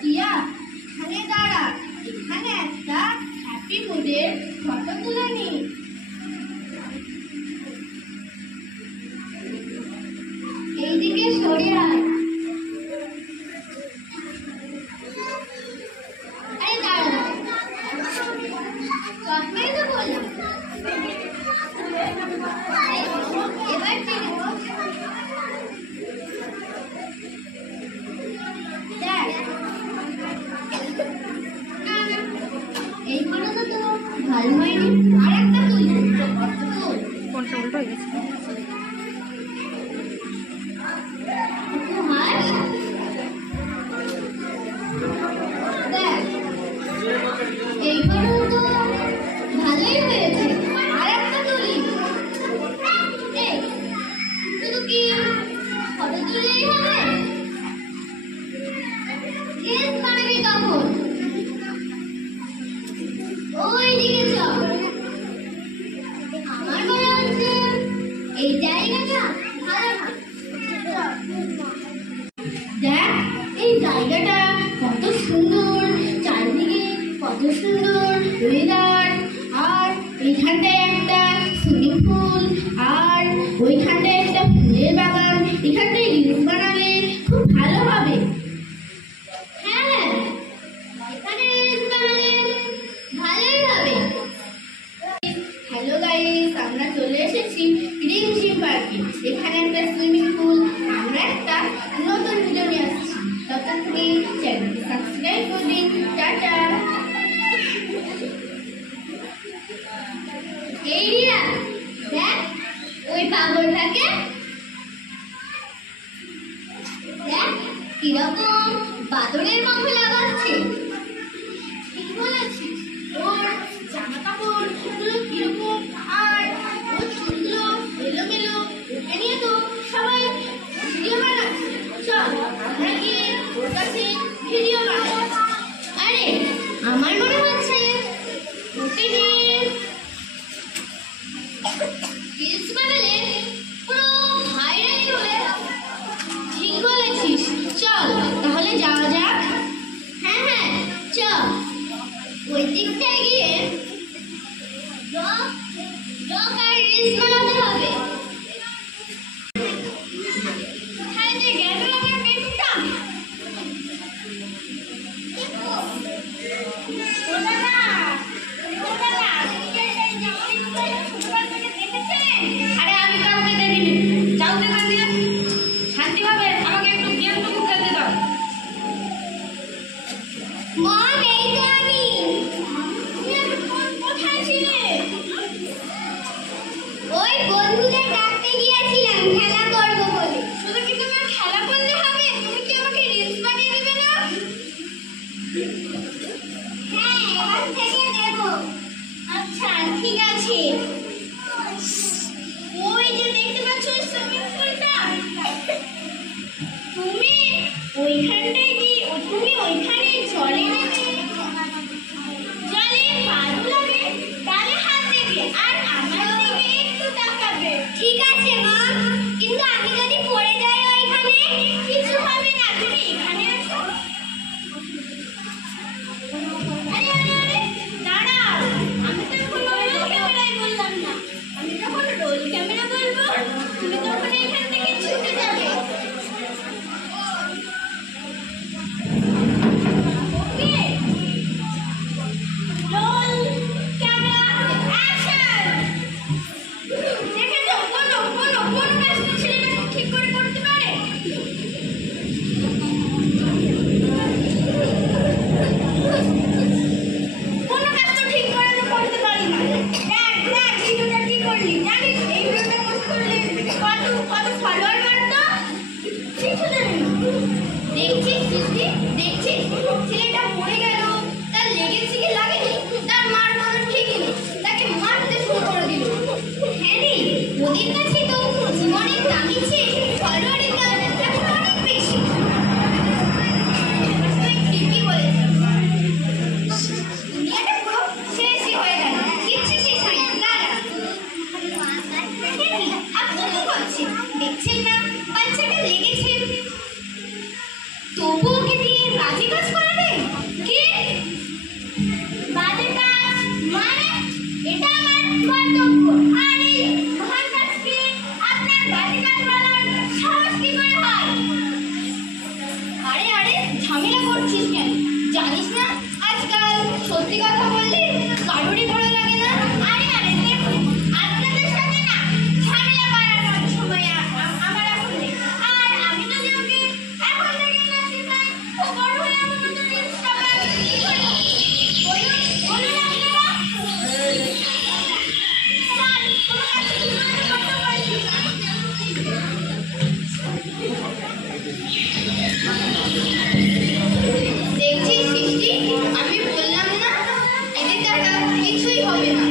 টিয়া এখানে দাঁড়া, এখানে একটা হ্যাপি মুডের ফটো তুলে নি। এইদিকে সরে আয়। আরে দাঁড়া, চশমাই তো বললাম। এবার চিনি দেখ, এই ফটোটা তো ভালো হয়নি, আর একটা তুলি। কোনটা উল্টো হয়ে গেছে? দেখ, এই ফটো তো ভালোই হয়েছে, আর একটা তুলি। এই শুধু কি ফটো তুললেই হবে? রিলস বানাবি তখন। ওই দিকে চল। আমার মনে হচ্ছে এই জায়গাটা ভালো না। দেখ, এই জায়গাটা কত সুন্দর, চারিদিকে কত সুন্দর ওয়েদার, আর এইখানটায় একটা সুইমিং পুল, আর ওইখানটায় একটা ফুলের বাগান। এখানটায় রিলস বানালে খুব ভালো হবে। হ্যাঁ, এখানে রিলস বানালে ভালোই হবে। হ্যালো গাইস, আমরা চলে এসেছি রিমঝিম পার্কে। এখানে একটা সুইমিং পুল। আমরা একটা নতুন ভিডিও নিয়ে আসছি। ততক্ষণে চ্যানেলটি সাবস্ক্রাইব করে দিন। টাটা। এই রিয়া, দেখ ওই পাগলটাকে, দেখ কিরকম বাদরের মতো লাগাচ্ছে। ঠিক বলেছিস, ওর জামা কাপড় গুলো কিরকম, আর ওর চুলগুলো এলোমেলো, ওকে নিয়ে তো সবাই ভিডিও বানাচ্ছে। চল আমরা গিয়ে ওর কাছে ভিডিও বানাই। আরে আমার মনে হচ্ছে ওকে নিয়ে রিলস বানালে পুরো ভাইরাল হয়ে যাবে। ঠিক বলেছিস, চল তাহলে যাওয়া যাক। হ্যাঁ হ্যাঁ চল, ওই দিকটায় গিয়ে ব্লগ আর রিলস বানাতে হবে। কোথায় যে গেল আমার পেটটা? আরে আমি কাউকে দেখিনি, যাওতে না দিয়ে শান্তিভাবে আমাকে একটু গেমটুকু খেলতে দাও। মম, এই তো আমি। কোথায় ছিলে? ওই বন্ধুদের ডাকতে গিয়েছিলাম খেলা করব বলে। শুধু কি তুমি খেলা করলে হবে? তুমি কি আমাকে রিলস বানিয়ে দেবে না? হ্যাঁ, এবার থেকে দেব। আচ্ছা ঠিক আছে। ওই যে দেখতে পাচ্ছ সুইমিং পুলটা, তুমি ওইখানটায় গিয়ে তুমি ওইখানে জলে নেবে। জলে ভালো লাগে তাহলে হাত দেবে, আর আমার দিকে একটু তাকাবে। ঠিক আছে মা, কিন্তু আমি যদি পড়ে যাই ওইখানে? কিছু হবে না, তুমি এখানে আসো। আরে আরে আরে দাঁড়াও, আমি তো এখন রোল ক্যামেরায় বললাম না। আমি যখন রোল ক্যামেরা বলবো তুমি তখন এখান থেকে ছুটে যাবে। ওকে, রোল ক্যামেরা অ্যাকশন। দেখেছো কোনো কাজ তো ছেলেটা ঠিক করে করতে পারে। কোনো কাজ তো ঠিক করে তো করতে পারি না। দেখ দেখ ভিডিওটা কি করলি জানিস? এই ভিডিওটা পোস্ট করলে কত ফলোয়ার বাড়তো? কিছু জানি না। দেখছিস সৃষ্টি, দেখছিস ছেলেটা পড়ে গেল, তার লেগেছে কি লাগেনি, তার মার কোনো ঠিকই নেই, তাকে মারতে শুরু করে দিল। হ্যাঁ রে, ওদের কাছে তো জীবনের দামি চেয়ে ফলোয়ারের দাম এখন অনেক বেশি। তুই ঠিকই বলেছিস, দুনিয়াটা পুরো শেষই হয়ে গেল, কিচ্ছু শেষ হয়নি। দাঁড়া, আপনি কি দেখছেন না বাচ্চাটা লেগেছে, তবু ওকে দিয়ে বাজে কাজ করাবে? কি বাজে কাজ? মানে এটা আমার কর্তব্য, আর এই মহান কাজকে আপনার বাজে কাজ বলার সাহস কি করে হয়? আরে আরে ঝামেলা করছিস কেন? জানিস না আজকাল সত্যি কথা বললে কারোরই ভালো লাগে না। আরে আরে দেখুন, আপনাদের সাথে না ঝামেলা করার মতো সময় আমার এখন নেই। আর আমি যদি ওকে এখন থেকে না শেখাই, ও বড় হয়ে আমার মতো জিনিসটা পাবে কি করে? বলুন বলুন আপনারা। স্যার, তোমার কাছে কিভাবে কথা বলছি? দেখছিস সৃষ্টি, আমি বললাম না এদের দ্বারা কিছুই হবে না।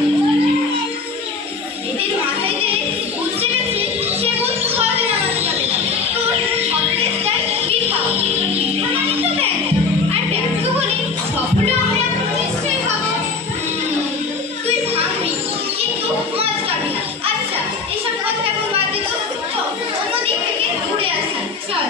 এদের মাথায় যে ভূত চেপেছে সে ভূত সহজে নামানো যাবে না। তোর সব চেষ্টায় বৃথা। বৃথা মানে তো ব্যর্থ, আর ব্যর্থ হলে সফল আমরা নিশ্চয়ই হবো। তুই ভাববি কিন্তু মাছ খাবি না। আচ্ছা, এসব কথা এখন বাদ দে তো, চল অন্য দিক থেকে ঘুরে আসি। চল।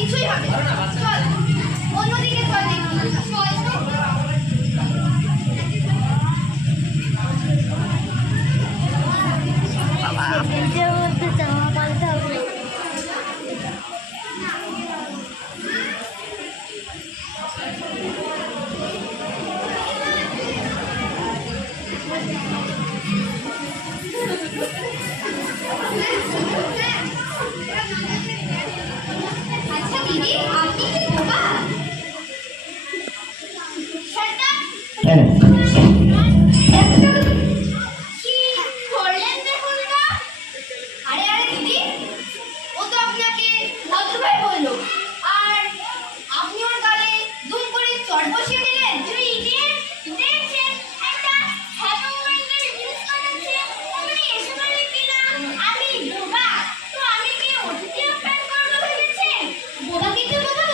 কিছুই হবে না। চল অন্যদিকে চল দেখি। চল তো। এর মধ্যে জামা পাল্টে হবে। আচ্ছা দিদি, আপনি কি বোবা? শান্ত। কি করলেন দেখুন তো? আরে আরে দিদি, ও তো আপনাকে ভদ্রভাবে বললো, আর আপনি ওর গালে দুম করে চড় বসিয়ে দিলেন। তুই ইডিয়েট, দেখছেন একটা হ্যাপি মোমেন্টের রিলস বানাচ্ছে, ওখানে এসে বলে কিনা আমি বোবা, তো আমি কি অতিথি আপ্যায়ন করবো ভেবেছেন? বোবা কিন্তু বোবা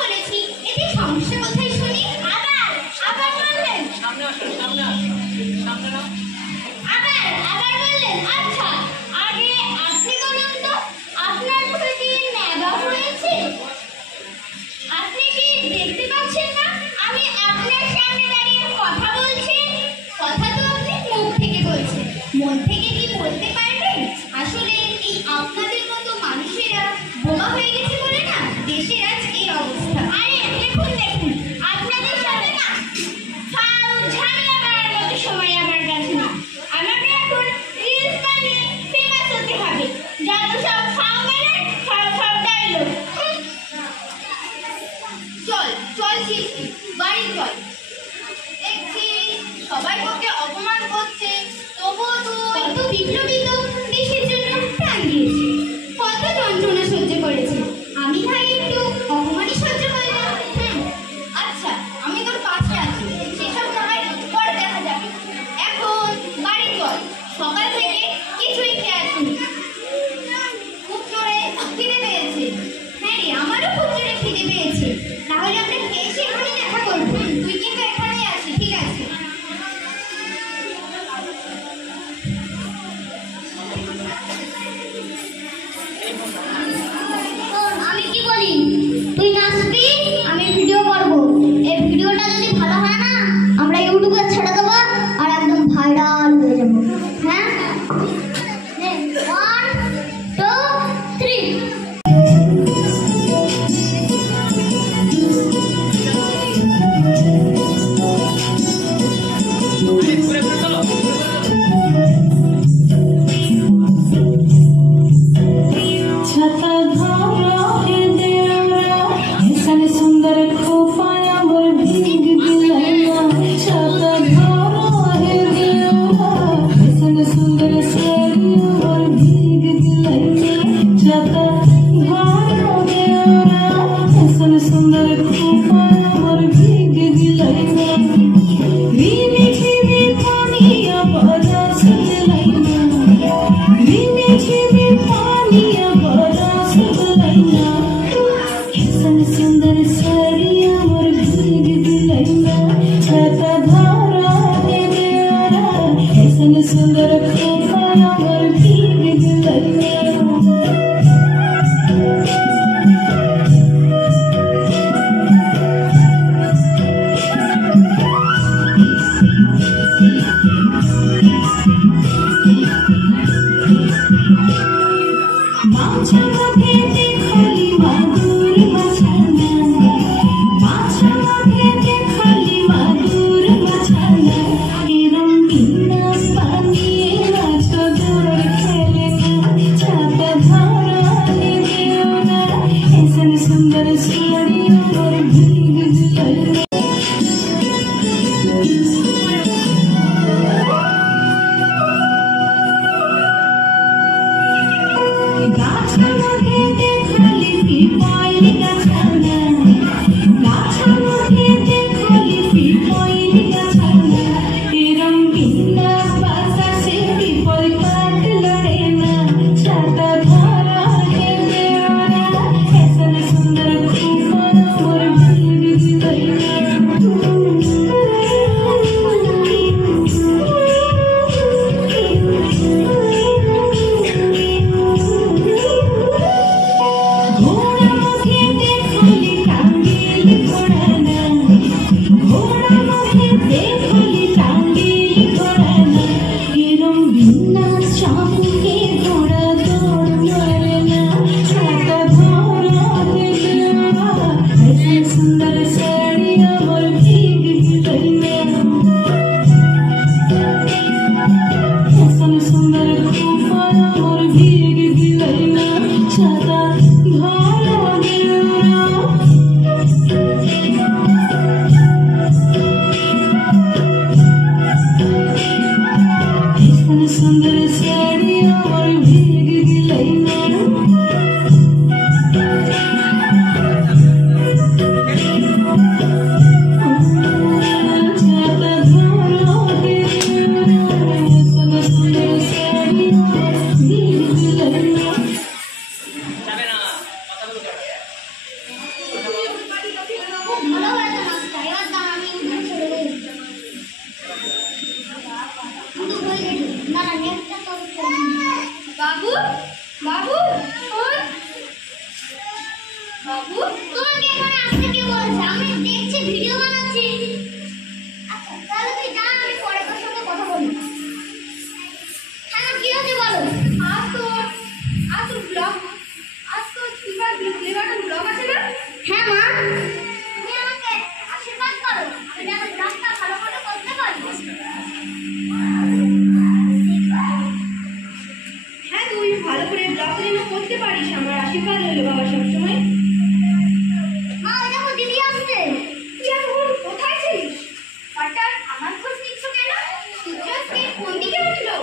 বাবু, তোমাকে এখানে আসতে কে বলেছে? আমি দেখছি ভিডিও বানাচ্ছি। আচ্ছা তাহলে তুই যা, আমি পরে তোর সঙ্গে কথা বলবো। হ্যাঁ কি হচ্ছে বলো? আজ তো ব্লগ, আজ তো ফিভার ফ্লেভারটা ব্লগ আছে না? হ্যাঁ মা, তুমি আমাকে আশীর্বাদ করো, আমি যেন ব্লগটা ভালো করে করতে পারি। হ্যাঁ, তুই ভালো করে ব্লগটা যেন করতে পারিস, আমার আশীর্বাদ রইল বাবা সবসময়। মা ওই দেখো দিদি আসছে। তুই এখন কোথায় ছিলিস? হঠাৎ আমার খোঁজ নিচ্ছ কেন? সূর্য আজকে কোন দিকে উঠলো?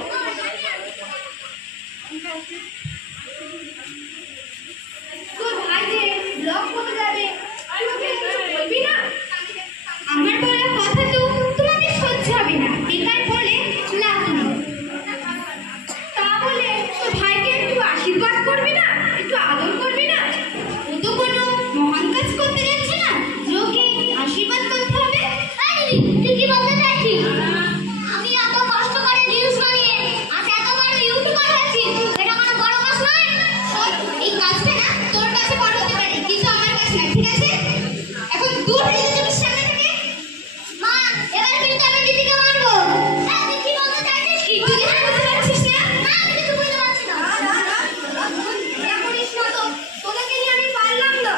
তোর ভাই যে ব্লগ করতে যাবে, তুই ওকে কিছু বলবি না? আমার বলা কথা তো তোমাকে সহ্য হবে না, বেকার বলে লাভ নেই। তা বলে তোর ভাইকে একটু আশীর্বাদ করবি না, একটু আদর করবি না? ও তো কোনো মহান কাজ করতে যাচ্ছে না যে ওকে আশীর্বাদ করতে হবে। এই দিদি, তুই কি বলতে চাইছিস? আমি এত কষ্ট করে রিলস বানিয়ে আজ এত বড় ইউটিউবার হয়েছি, এটা কোনো বড় কাজ নয়। শোন, এই কাজটা না তোর কাছে বড় হতে পারে, কিন্তু আমার কাছে না, ঠিক আছে? এখন দূর হয়ে যা তুমি সামনে থেকে। মা এবার কিন্তু আমি দিদিকে মারবো। এই তুই কি বলতে চাইছিস কি? তুই কিছু বুঝতে পারছিস না? না আমি কিছু বুঝতে পারছি না। দয়া করিস না তো, তোদেরকে নিয়ে আমি পারলাম না।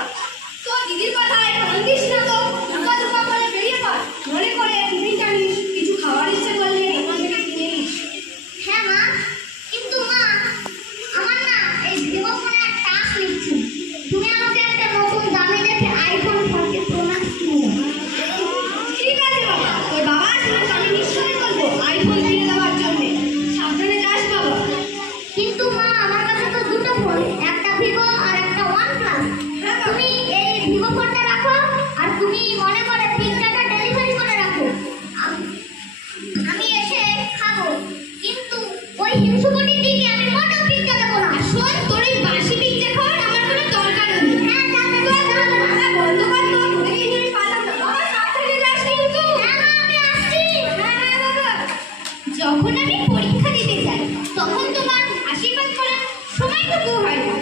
তোর দিদির কথায় ফোন দিস না তো, দুপা দুপা করে বেরিয়ে পড়। মনে করে তুই জানিস কিছু খাওয়ার ইচ্ছে করলে দোকান থেকে কিনে নিস। হ্যাঁ মা, কিন্তু মা আমার না এই ভিভো ফোনের টাচ নিচ্ছে। তুমি আমাকে একটা নতুন দামি দেখে আইফোন 14 প্রো ম্যাক্স কিনে দাও। ঠিক আছে বাবা, তোর বাবা আসলে তো আমি নিশ্চয়ই বলবো আইফোন কিনে দেওয়ার জন্য। সাবধানে যাস বাবা। কিন্তু মা আমার কাছে তো দুটো ফোন, একটা ভিভো আর একটা ওয়ানপ্লাস। হ্যাঁ বাবা। তুমি এই ভিভো ফোনটা রাখো আর তুমি মনে করে পিৎজাটা ডেলিভারি করে রাখো। আমি এসে খাবো, কিন্তু ওই হিংসুকুটির দিকে আমি মোটেও পিৎজা দেবো না। শোন, তোর এই বাসি পিজ্জা খাওয়ার আমার কোনো দরকার নেই। হ্যাঁ যাবে বাবা, বন্ধ কর তো, তোদেরকে নিয়ে আমি পারলাম না। বাবা, সাবধানে যাস কিন্তু। হ্যাঁ মা আমি আসছি। হ্যাঁ বাবা। যখন আমি পরীক্ষা দিতে যাই তখন তোমার আশীর্বাদ করার সময়টুকু হয় না।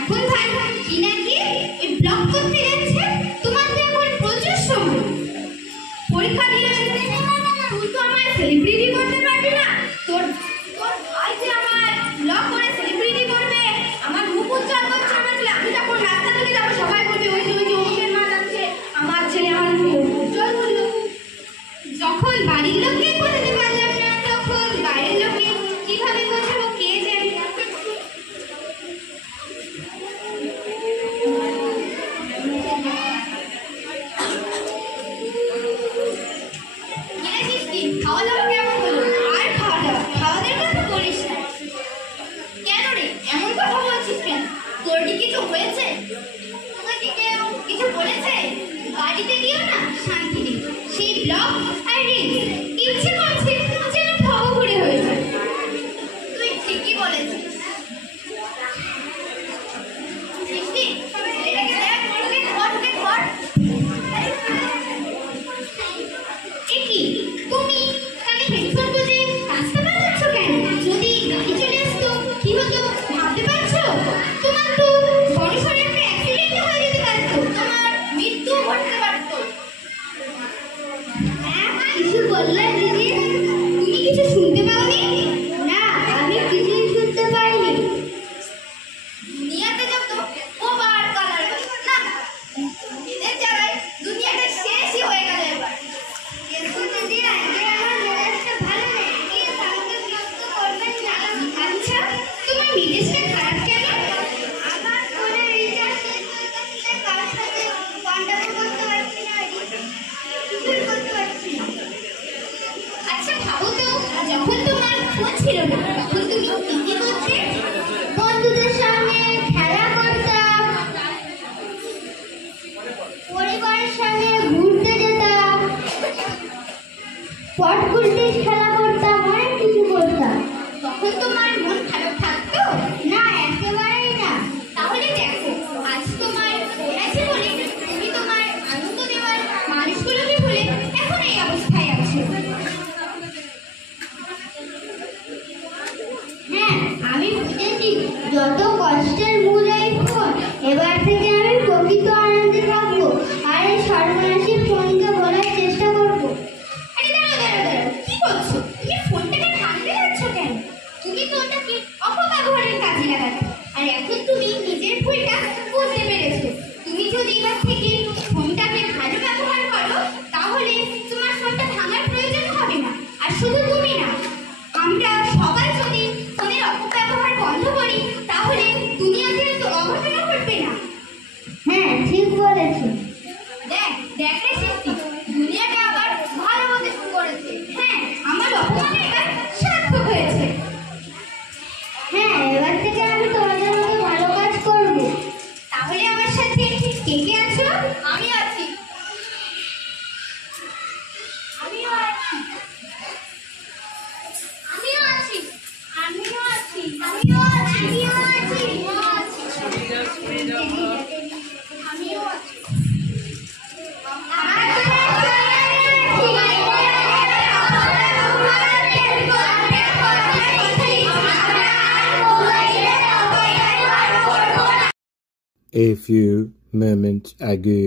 এখন ভাই কি না কি ওই ব্লগ করতে যাচ্ছে, তোমার তো এখন প্রচুর সময়। পরীক্ষা দিয়ে আসতে তুই তো আমার সেলিব্রিটি করতে পারবি না। তোর তোর ভাই যে আমার ব্লগ করে সেলিব্রিটি করবে, আমার মুখ উজ্জ্বল করছে আমার ছেলে। আমি যখন রাস্তা থেকে যাবো সবাই বলবে ওই যে অমুকের মা যাচ্ছে, আমার ছেলে আমার মুখ উজ্জ্বল করলো। যখন বাড়ির লোককে বোঝাতে পারলাম না, তখন বাইরের লোককে কিভাবে বোঝাবো কে জানে। কিরে মিষ্টি, খাওয়া দাওয়া কেমন হলো? আর খাওয়া দাওয়া, খাওয়া দাওয়ার কথা বলিস না। কেন রে, এমন কথা বলছিস কেন? তোর কি কিছু হয়েছে? তোমাকে কি কেউ কিছু বলেছে? বাড়িতে গিয়েও না শান্তি নেই, সেই ব্লগ আর রিলস ইচ্ছে করছে যেন ভবঘুরে হয়ে যায়। তুই ঠিকই বলেছিস। মিষ্টি, এটাকে দেখ, ওকে ধর, ওকে ধর। এ কি, তুমি কানে হেডফোন গুঁজে রাস্তা পালাচ্ছ কেন? যদি গাড়ি চলে আসতো কি হতো ভাবতে পারছো? তোমার তো বড়সড় একটা অ্যাক্সিডেন্ট হয়ে যেতে পারতো, তোমার মৃত্যু ঘটতে পারতো। হ্যাঁ, কিছু বললে দিদি? তুমি কিছু শুনতে পাওনি? না, আমি কিছুই শুনতে পাইনি। দুনিয়াতে যত ওভার কালার, না এদের জ্বালায় দুনিয়াটা শেষই হয়ে গেল এবার। কিন্তু দিদি আজকে আমার মেজাজটা ভালো নেই, প্লিজ আমাকে বিরক্ত করবেন না। আচ্ছা, তোমার মেজাজটা খারাপ কেন? আমার ফোনে রিচার্জ শেষ হয়ে গেছে, কারোর সাথে কন্ট্যাক্ট করতে পারছি না, কিছুই করতে পারছি না। আচ্ছা ভাবো তো, যখন তোমার ফোন ছিল না তখন তুমি কি কি করতে? বন্ধুদের সঙ্গে খেলা করতাম, পরিবারের সঙ্গে ঘুরতে যেতাম, পটকুলটি খেলা করতাম, অনেক কিছু করতাম। তখন তোমার মন খারাপ থাকতো? না একেবারেই না। তাহলে দেখো, আজ তোমার ফোন আছে বলে তুমি তোমার আনন্দ দেওয়ার মানুষগুলোকে ভুলে এখন এই অবস্থায় আছো। হ্যাঁ আমি বুঝেছি, যত কষ্টের মূল এই ফোন। এবার থেকে আমি প্রকৃত বলেছে। দেখ দেখ রে সৃষ্টি, দুনিয়াটা আবার ভালো হতে শুরু করেছে। হ্যাঁ, আমার অপমান এবার সার্থক হয়েছে। হ্যাঁ, এবার থেকে আমি তোমাদের মতো ভালো কাজ করব। তাহলে আমার সাথে কে কে আছো? আমি আছি। আমিও আছি। আমিও আছি। আমিও আছি। আমিও আছি। আমিও আছি। আমিও আছি। A few moments ago.